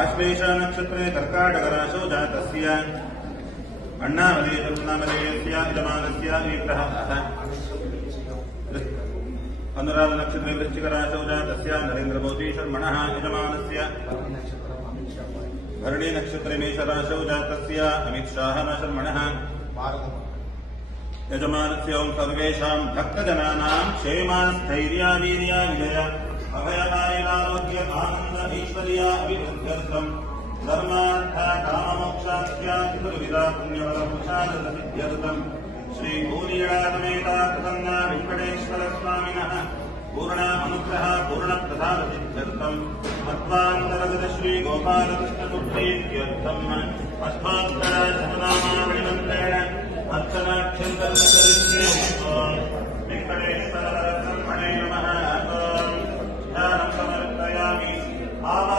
आश्लेष नक्षत्रे कर्काटकराशौ जातस्य अण्णामदेशनामधेयस्य यजमानस्य विग्रहः अनुराध नक्षत्रे वृश्चिकराशौ जातस्य नरेन्द्रमोदी शर्मणः यजमानस्य भरणी नक्षत्रे मेषराशौ जातस्य अमित शाहः शर्मणः यजमानस्य ओं सर्वेषां भक्तजनानां क्षेमास्थैर्यावीर्या विजय अभयदायिरारोग्य आनन्द ऐश्वर्या अभिवृद्ध्यर्थम् धर्मार्थ काममोक्षाख्या चतुर्विधा पुण्यफलपुषादसिद्ध्यर्थम् श्रीभूरीणाथमेता प्रसन्ना वेङ्कटेश्वरस्वामिनः पूर्णामनुग्रह पूर्णप्रसादसिद्ध्यर्थम् मत्वान्तरगत श्रीगोपालकृष्णपुत्रेत्यर्थम् अस्मात्तराजनामावलिमन्त्रेण अर्चनाक्षन्तर्गतरित्ये वेङ्कटेश्वरब्रह्मणे नमः आवा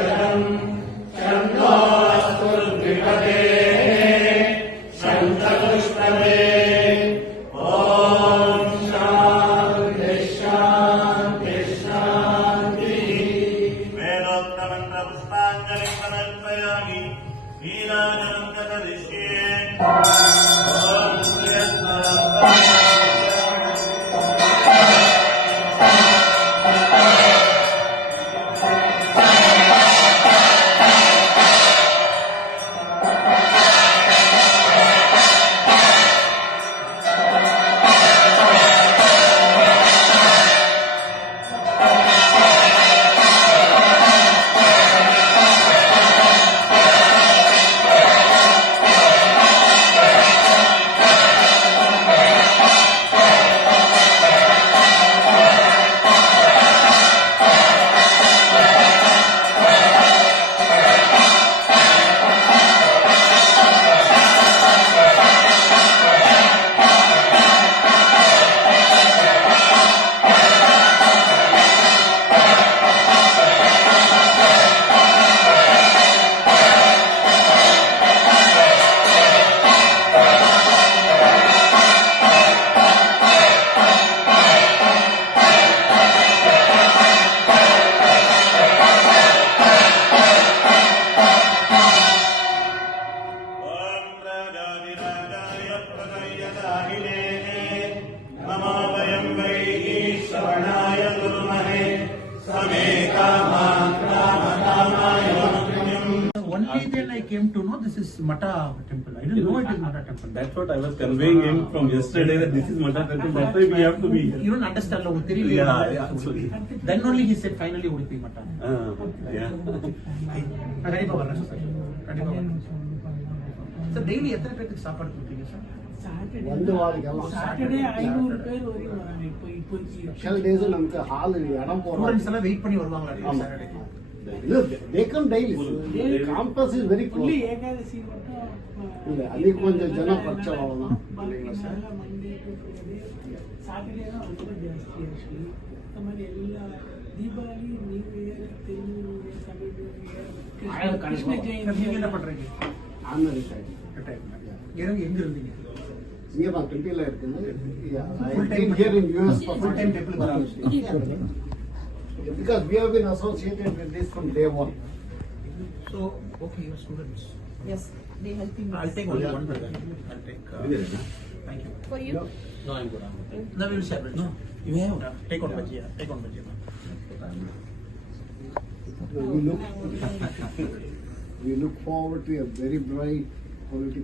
സമർപ്പയാമി വീരാനന്ദ ദൃശ്യേ नमो वयं वै श्रवणाय कुर्महे समे कामान् कामकामाय मनुष्यम् One day then I came to know this is Mata temple. I didn't know it is Mata temple. That's what I was conveying him from yesterday that this is Mata temple. That's why we have to be here. You don't understand உங்களுக்கு தெரியல Yeah, yeah, sorry. Then only he said finally Udupi Mata. Uh, yeah. நான் கண்டிப்பா வரேன் sir கண்டிப்பா வரேன் sir daily எத்தனை பேருக்கு சாப்பாடு கொடுப்பீங்க சார் வந்து வாடிக்கலாம் ஸ்பெஷல் டேஸ் நமக்கு ஹால் இடம் போடுறோம் வெயிட் பண்ணி வருவாங்களா ஆமா. கேம்பஸ் இஸ் வெரி குல் இல்ல கொஞ்சம் ஜனம் பரிச்சம் அவ்வளவுதான் இல்லைங்களா சார் சாட்டர்டே இருந்தீங்க? ఇయర్ నాకు టిల్పీలో ఇరుకుంది here in US full time temple because we have been associated with this from day one so okay your students yes they helping me. I'll take one brother. Uh, thank you. For you? No, i'm good no we will separate. No you have. Yeah, take on take look we look forward to a very bright political